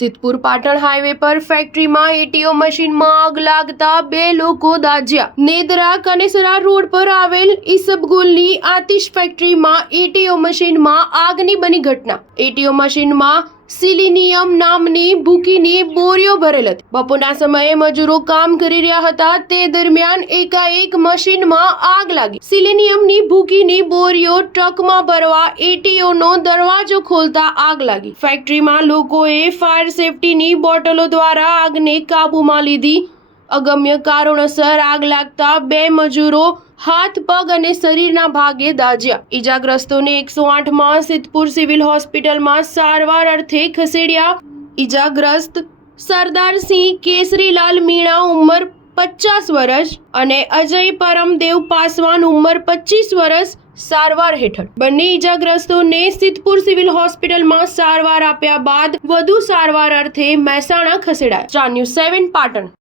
Siddhpur Patan highway પર ફેક્ટરીમાં ATO મશીનમાં આગ લાગતા 2 લોકો દાઝ્યા। નેદરા કનેસરા રોડ પર આવેલ ઈસબગુલની આતિશ ફેક્ટરીમાં એટીઓ મશીનમાં આગની બની ઘટના। એટીઓ મશીનમાં સિલિનિયમ નામની ભૂકીની બોરીઓ ભરેલ હતી। બપોરના સમયે મજૂરો કામ કરી રહ્યા હતા, તે દરમિયાન એકાએક મશીનમાં આગ લાગી। સિલિનિયમની ભૂકીની બોરીઓ ટ્રકમાં ભરવા એટીઓનો દરવાજો ખોલતા આગ લાગી। ફેક્ટરીમાં લોકોએ ફાયર સેફટીની બોટલો દ્વારા આગને કાબૂમાં લીધી। અગમ્ય કારણોસર આગ લાગતા 2 મજૂરો હાથ પગ અને શરીરના ભાગે દાઝ્યા। ઈજાગ્રસ્તોને 108માં સિદ્ધપુર સિવિલ હોસ્પિટલમાં સારવાર અર્થે ખસેડ્યા। ઈજાગ્રસ્ત સરદારસિંહ કેસરીલાલ મીણા ઉંમર 50 વર્ષ અને અજય પરમદેવ પાસવાન ઉંમર 25 વર્ષ સારવાર હેઠળ। બંને ઈજાગ્રસ્તોને સિદ્ધપુર સિવિલ હોસ્પિટલમાં સારવાર આપ્યા બાદ વધુ સારવાર અર્થે મહેસાણા ખસેડાયા। Star news 7 Patan.